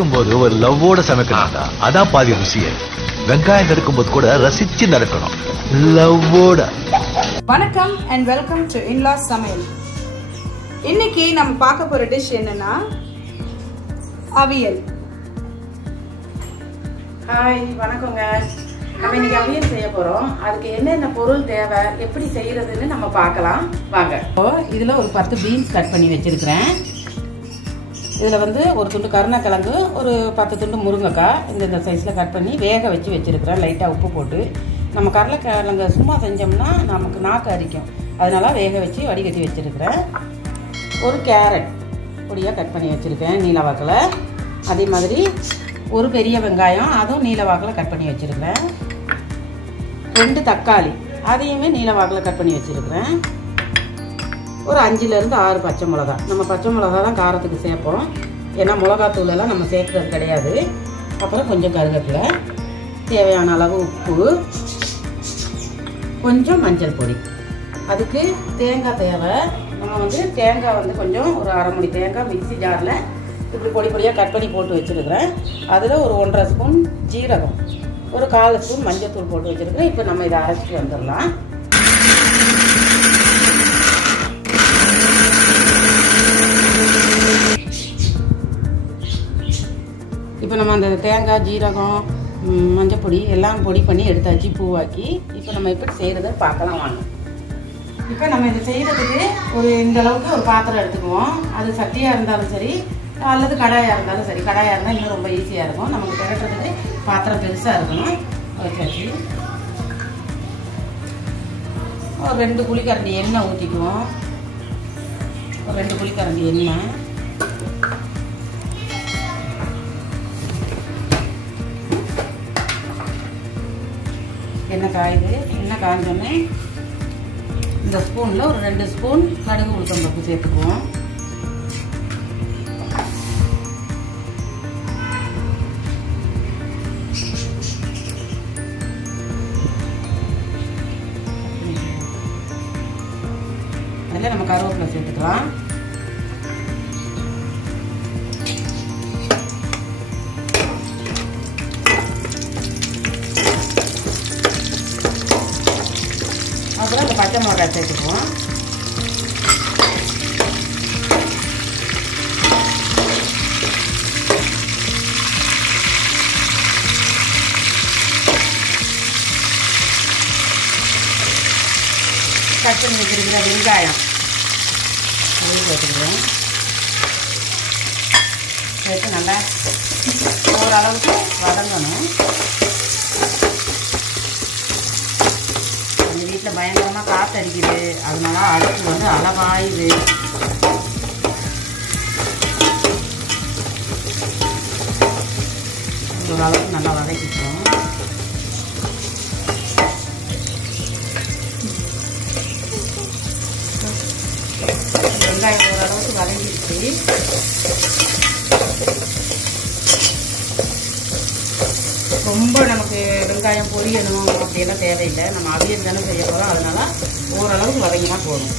சமைக்கும் போது ஒரு லவ்வோட சமைக்கணும்டா. அதான் பாதி ருசியே. வெங்காயம் நறுக்கும் போது கூட ரசிச்சு நடக்கணும், லவ்வோட. வணக்கம் அண்ட் வெல்கம் டு இன்லாஸ் சமையல். இன்னைக்கு நம்ம பார்க்க போற டிஷ் என்னன்னா அவியல். ஹாய், வணக்கங்க. நம்ம இன்னைக்கு அவியல் செய்ய போறோம். அதுக்கு என்னென்ன பொருள் தேவை, எப்படி செய்யறதுன்னு நம்ம பார்க்கலாம் வாங்க. இதுல ஒரு 10 பீன்ஸ் கட் பண்ணி வச்சிருக்கிறேன். இதுல வந்து ஒரு துண்டு கருணக்கிழங்கு, ஒரு 10 துண்டு முருங்கைக்காய் இந்த சைஸ்ல கட் பண்ணி வேக வச்சு வச்சிருக்கிறேன். லைட்டா உப்பு போட்டு. நம்ம கருணக்கிழங்கு சும்மா செஞ்சோம்னா நமக்கு நாக்கு அரிக்கும், அதனால வேக வச்சு வடிகட்டி வச்சிருக்கிறேன். ஒரு கேரட் பொடியாக கட் பண்ணி வச்சிருக்கேன் நீல வாக்கில். அதே மாதிரி ஒரு பெரிய வெங்காயம், அதுவும் நீல வாக்கில் கட் பண்ணி வச்சிருக்கிறேன். 2 தக்காளி, அதையுமே நீல வாக்கில் கட் பண்ணி வச்சிருக்கிறேன். ஒரு 5லேருந்து 6 பச்சை மிளகா. நம்ம பச்சை மிளகா தான் காரத்துக்கு சேர்ப்போம், ஏன்னா மிளகாத்தூளெல்லாம் நம்ம சேர்க்கறது கிடையாது. அப்புறம் கொஞ்சம் கருவேப்பிலை, தேவையான அளவு உப்பு, கொஞ்சம் மஞ்சள் பொடி. அதுக்கு தேங்காய் தேவை. நம்ம வந்து தேங்காய் வந்து கொஞ்சம் ஒரு 1/2 மூடி தேங்காய் மிக்ஸி ஜாரில் இப்படி பொடி பொடியாக கட் பண்ணி போட்டு வச்சுருக்கிறேன். அதில் ஒரு 1/2 ஸ்பூன் ஜீரகம், ஒரு 1/4 ஸ்பூன் மஞ்சள் தூள் போட்டு வச்சுருக்கிறேன். இப்போ நம்ம இதை அரைச்சிட்டு வந்துடலாம். இப்போ நம்ம அந்த தேங்காய், ஜீரகம், மஞ்சள் பொடி எல்லாம் பொடி பண்ணி எடுத்தாச்சு, பூவாக்கி. இப்போ நம்ம எப்படி செய்கிறத பார்க்கலாம் வாங்க. இப்போ நம்ம இதை செய்கிறதுக்கு இந்த அளவுக்கு ஒரு பாத்திரம் எடுத்துக்குவோம். அது சட்டியாக இருந்தாலும் சரி அல்லது கடாயாக இருந்தாலும் சரி. கடாயாக இருந்தால் இன்னும் ரொம்ப ஈஸியாக இருக்கும். நமக்கு திரட்டுறதுக்கு பாத்திரம் பெருசாக இருக்கணும். வச்சாச்சு. ஒரு 2 குழிக்கரண்டி எண்ணெய் ஊற்றிக்குவோம். ஒரு 2 குழிக்கரண்டி எண்ணெய். எண்ணெய் காயுது. எண்ணெய் காய்ஞ்சோன்னே இந்த ஸ்பூனில் ஒரு 2 ஸ்பூன் கடுகு உளுத்தம்பருப்பு சேர்த்துக்குவோம். அதில் நம்ம கருவேப்பிலை சேர்த்துக்கலாம். அப்புறம் இந்த பச்சை மிளகாய் சேர்த்துக்குவோம். கட் பண்ணி வச்சிருக்கிற வெங்காயம் அதையும் சேர்த்துக்கிறோம். சேர்த்து நல்லா ஓரளவுக்கு வதங்கணும். அந்த வீட்டில் பயங்கரமாக காற்று அடிக்குது, அதனால அடுப்பு வந்து அளவாயுது. ஓரளவுக்கு நல்லா வதக்கிக்கிறோம். வெங்காயம் ஓரளவுக்கு வதங்கிடுச்சு. ரொம்ப நமக்கு வெங்காயம் பொரியணும் அப்படியெல்லாம் தேவையில்லை. நம்ம அவியல் தானே செய்ய போகிறோம், அதனால ஓரளவுக்கு வதங்கினா போதும்.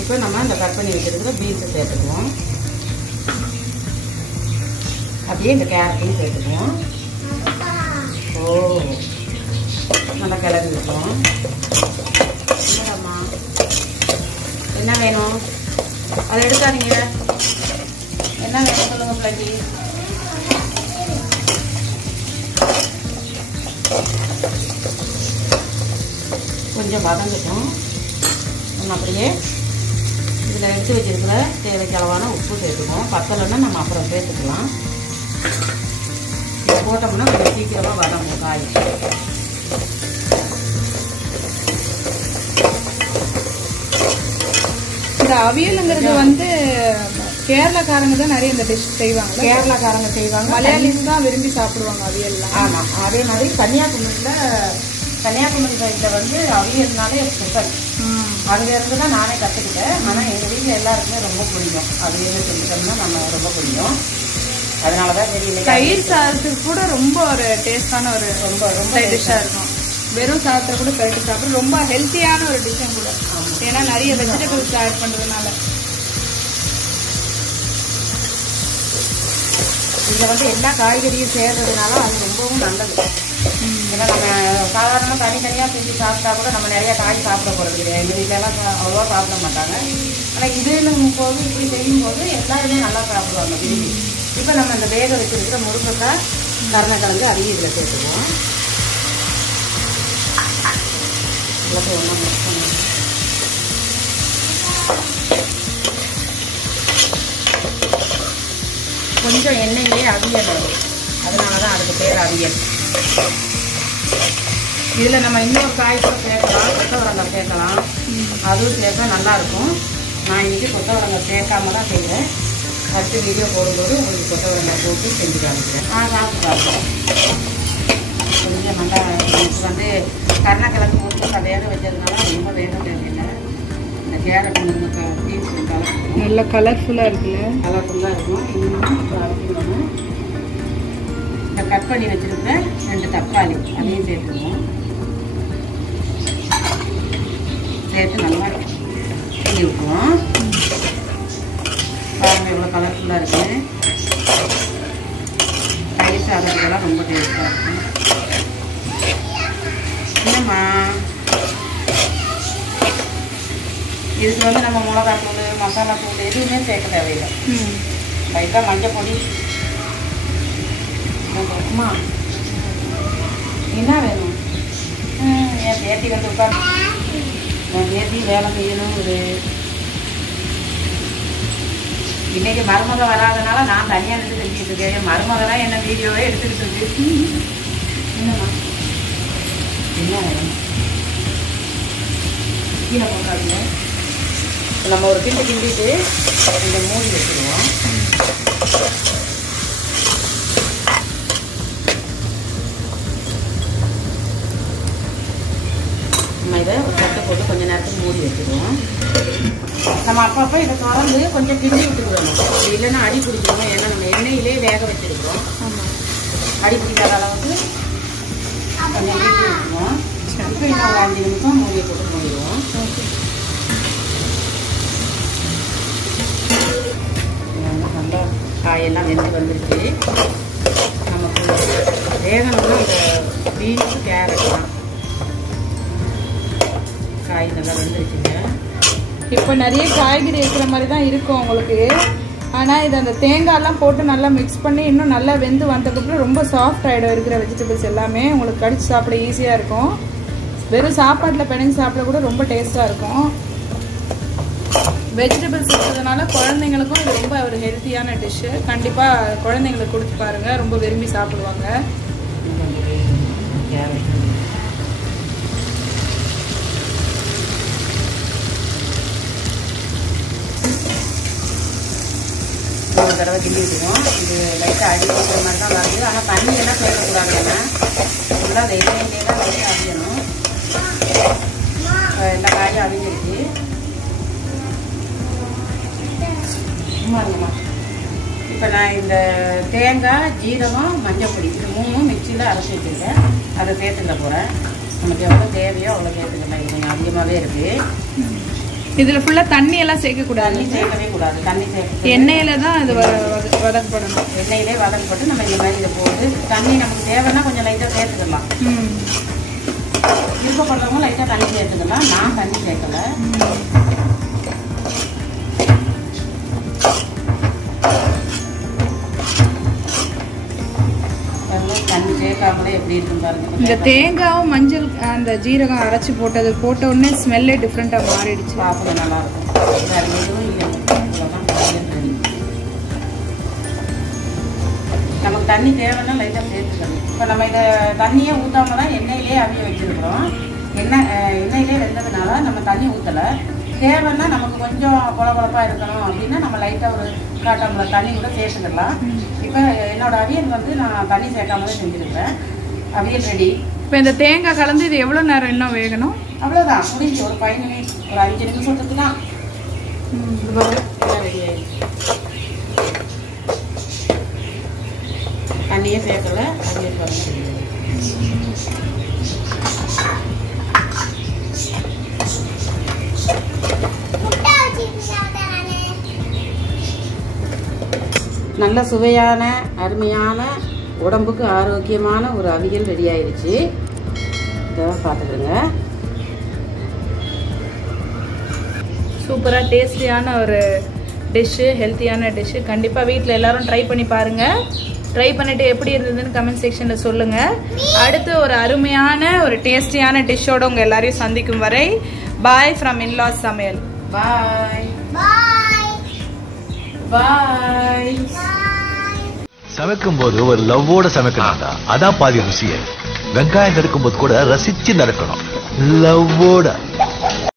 இப்போ நம்ம இந்த கட் பண்ணி வச்சிருக்கிற பீன்ஸை சேர்த்துக்குவோம். அப்படியே இந்த கேரட்டையும் சேர்த்துக்குவோம். நல்லா கிளறி விட்டோம். என்ன வேணும் அதை எடுக்காதீங்க. என்ன வேணும் சொல்லுங்க பிள்ளைக்கு. கொஞ்சம் வதங்கட்டும். நம்ம அப்படியே இதில் எடுத்து வச்சிருக்கிற தேவைக்கு அளவான உப்பு சேர்த்துக்குவோம். பத்தலைன்னா நம்ம அப்புறம் சேர்த்துக்கலாம். இதை போட்டோம்னா கொஞ்சம் சீக்கிரமாக வதங்கும் காய். இந்த அவியலுங்கிறது வந்து கேரளாக்காரங்க தான் நிறைய இந்த டிஷ் செய்வாங்க. கேரளாக்காரங்க செய்வாங்க, மலையாளிஸ் தான் விரும்பி சாப்பிடுவாங்க அவியல்லாம். ஆமாம். அதே மாதிரி கன்னியாகுமரி சைடில் வந்து அவியல்னாலே ஸ்பெஷல். அங்கேருந்து தான் நானே கற்றுக்கிட்டேன். ஆனால் எங்கள் வீட்டில் எல்லாருக்குமே ரொம்ப பிடிக்கும். அவியல் செஞ்சுட்டோம்னா நம்ம ரொம்ப பிடிக்கும். அதனால தான் தெரியல. தயிர் சாதத்துக்கு கூட ரொம்ப ஒரு டேஸ்டான ஒரு ரொம்ப டிஷ்ஷாக இருக்கும். வெறும் சாதத்தை கூட கரெக்டு சாப்பிடும். ரொம்ப ஹெல்த்தியான ஒரு டிஷ்ஷும் கூட, ஏன்னா நிறைய வெஜிடபிள்ஸ் ஆட் பண்ணுறதுனால. இதில் வந்து எல்லா காய்கறியும் சேர்றதுனால அது ரொம்பவும் நல்லது. ஏன்னா நம்ம சாதாரணமாக தனித்தனியாக செஞ்சு சாப்பிட்டா கூட நம்ம நிறையா காய் சாப்பிட போகிறது கிடையாது. எங்கள் வீட்டிலலாம் அவ்வளோவா சாப்பிட மாட்டாங்க. ஆனால் இதுன்னும் போது இப்படி செய்யும்போது எல்லாருமே நல்லா சாப்பிடுவாங்க விரும்பி. இப்போ நம்ம இந்த வேக வச்சுருக்கிற முருங்கைக்காய் கருணக்கிழங்கு அதையும் இதில் சேர்த்துக்குவோம். எல்லாத்தையும் ஒன்றா மிக்ஸ் பண்ணுவோம். கொஞ்சம் எண்ணெயிலே அவியல் வரும், அதனால தான் அதுக்கு பேர் அவியல். இதில் நம்ம இன்னொரு காய் கூட சேர்க்கலாம், கொத்தவரங்காய் சேர்க்கலாம். அதுவும் சேர்த்தா நல்லாயிருக்கும். நான் இன்றைக்கி கொத்தவரங்காய் சேர்க்காம தான் செய்கிறேன். அடுத்து வீடியோ போடும்போது உங்களுக்கு கொத்தவரங்காய் போட்டு செஞ்சு காமிக்கிறேன். சாப்பிட்டு கொஞ்சம் நல்லா வந்து கருணக்கிழங்கு போட்டு வேக வச்சதுனால ரொம்ப வேக தேவையில்லை. இந்த கேரட் பீன்ஸ் நல்லா கலர்ஃபுல்லாக இருக்குல்ல, கலர்ஃபுல்லாக இருக்கும். இன்னும் அரைக்கணும். இந்த கட் பண்ணி வச்சுருக்கிற 2 தக்காளி அதையும் சேர்த்துருவோம். சேர்த்து நல்லா கிண்டி விட்டுருவோம். பாருங்கள் எவ்வளோ கலர்ஃபுல்லாக இருக்குது. தயிர் சாதத்துக்கெல்லாம் ரொம்ப டேஸ்ட்டாக இருக்கும். என்னம்மா இதுக்கு வந்து நம்ம மிளகாத்தூள் மசாலா தூள் எதுவுமே சேர்க்க தேவையில்லை. லைட்டாக மஞ்சள் பொடி. அம்மா என்ன வேணும்? என் பேத்தி வந்து உட்காந்து என் பேத்தி வேலை செய்யணும். ஒரு இன்னைக்கு மருமக வராதனால நான் தனியாக நின்று செஞ்சுட்டு இருக்கேன். என் மருமக தான் என்ன வீடியோவே எடுத்துக்கிட்டு இருக்கு. என்னம்மா என்ன வேணும்? கீழே போட்டாங்க. நம்ம ஒரு கிண்டிட்டு இந்த மூடி வச்சுருவோம். நம்ம இதை ஒரு தட்டை போட்டு கொஞ்சம் நேரத்துக்கு மூடி வச்சுருவோம். நம்ம அப்பப்போ இதை திறந்து கொஞ்சம் கிண்டி விட்டுருவோம். அப்படி இல்லைன்னா அடி பிடிச்சிருவோம். ஏன்னா நம்ம எண்ணெயிலே வேக வச்சுருக்கோம். அடி பிடிக்காத அளவுக்கு கொஞ்சம் கிண்டி விட்டுருவோம். இப்போ இன்னும் ஒரு 5 நிமிஷம் மூடியை போட்டு மூடிடுவோம். நல்லா காயெல்லாம் வெந்து வந்துருச்சு. நமக்கு வேகணும்னா இந்த பீன்ஸ் கேரட்லாம் காய் நல்லா வெந்துருச்சுங்க. இப்போ நிறைய காய்கறி இருக்கிற மாதிரி தான் இருக்கும் உங்களுக்கு. ஆனால் இது அந்த தேங்காயெல்லாம் போட்டு நல்லா மிக்ஸ் பண்ணி இன்னும் நல்லா வெந்து வந்ததுக்கப்புறம் ரொம்ப சாஃப்ட் ஆகிடும். இருக்கிற வெஜிடபிள்ஸ் எல்லாமே உங்களுக்கு கடிச்சு சாப்பிட ஈஸியாக இருக்கும். வெறும் சாப்பாட்டில் பிணைஞ்சு சாப்பிட கூட ரொம்ப டேஸ்ட்டாக இருக்கும். வெஜிடபிள்ஸ் இருக்கிறதுனால குழந்தைங்களுக்கும் இது ரொம்ப ஒரு ஹெல்த்தியான டிஷ்ஷு. கண்டிப்பாக குழந்தைங்களுக்கு கொடுத்து பாருங்கள், ரொம்ப விரும்பி சாப்பிடுவாங்க. ஒரு தடவை கிண்டி விட்டுருவோம். இது லைட்டாக அடி போடுற மாதிரி தான் வருது. ஆனால் தண்ணி எல்லாம் சேர்க்கக்கூடாது. ஏன்னா ஃபுல்லாக அந்த எண்ணெயிலே தான் லைட்டாக அவியணும். எல்லா காயும் அவிஞ்சிருச்சு. சும்மாங்கம்மா. இப்போ நான் இந்த தேங்காய் ஜீரகம் மஞ்சள் பொடி இது 3 மிக்சியில் அரைச்சி வச்சுருக்கேன். அதை சேர்த்துக்க போகிறேன். நமக்கு எவ்வளோ தேவையோ அவ்வளோ சேர்த்துக்கலாம். இது கொஞ்சம் அதிகமாகவே இருக்குது. இதில் ஃபுல்லாக தண்ணி எல்லாம் சேர்க்கக்கூடாது. தண்ணி சேர்க்கவே கூடாது. தண்ணி சேர்க்க எண்ணெயில் தான் இது வதக்கப்படணும். எண்ணெயிலே வதக்கப்பட்டு நம்ம இந்த மாதிரி இதை போட்டு தண்ணி நமக்கு தேவைன்னா கொஞ்சம் லைட்டாக சேர்த்துக்கலாம். விருப்பப்படுறவங்க லைட்டாக தண்ணி சேர்த்துக்கலாம். நான் தண்ணி சேர்க்கலை. தண்ணி சேர்க்காமலே எப்படி இருக்குன்னு பாருங்க. இந்த தேங்காயும் மஞ்சள் அந்த ஜீரகம் அரைச்சி போட்ட உடனே ஸ்மெல்லே டிஃப்ரெண்ட்டாக மாறிடுச்சு. சாப்பிட நல்லா இருக்கும். வேறு எதுவும் இல்லை. நமக்கு தண்ணி தேவைன்னா லைட்டாக சேர்த்துக்கணும். இப்போ நம்ம இதை தண்ணியே ஊற்றாம தான் எண்ணெயிலே அவிய வச்சுருக்கிறோம். எண்ணெயிலே வெந்ததுனால நம்ம தண்ணி ஊற்றலை. தேவைன்னா நமக்கு கொஞ்சம் குழப்பாக இருக்கணும் அப்படின்னா நம்ம லைட்டாக ஒரு காட்டம்பளை தண்ணி கூட சேர்த்துக்கலாம். இப்போ என்னோட அவியல் வந்து நான் தண்ணி சேர்க்காம தான் செஞ்சுருக்கிறேன். அவியல் ரெடி. இப்போ இந்த தேங்காய் கலந்து இது எவ்வளோ நேரம் இன்னும் வேகணும்? அவ்வளோதான், முடிஞ்சு. ஒரு 15 நிமிஷம், ஒரு 5 நிமிஷத்துக்கு தான் ரெடி ஆயிடுச்சு. தண்ணியே சேர்க்கலை. அவியல் பாருங்க. நல்ல சுவையான அருமையான உடம்புக்கு ஆரோக்கியமான ஒரு அவியல் ரெடி ஆயிடுச்சு. இதை பார்த்துக்கிறேங்க. சூப்பராக டேஸ்டியான ஒரு டிஷ்ஷு, ஹெல்த்தியான டிஷ்ஷு. கண்டிப்பாக வீட்டில் எல்லாரும் ட்ரை பண்ணி பாருங்கள். ட்ரை பண்ணிவிட்டு எப்படி இருந்ததுன்னு கமெண்ட் செக்ஷனில் சொல்லுங்கள். அடுத்து ஒரு அருமையான ஒரு டேஸ்டியான டிஷ்ஷோடு உங்கள் எல்லாரையும் சந்திக்கும் வரை பாய் ஃப்ரம் இன்லாஸ் சமையல். பாய் Bye. பாய். சமைக்கும் போது ஒரு லவ்வோட சமைக்கணும்டா, அதான் பாதி ருசியே. வெங்காயம் நறுக்கும் போது கூட ரசிச்சு நறுக்கணும், லவ்வோட.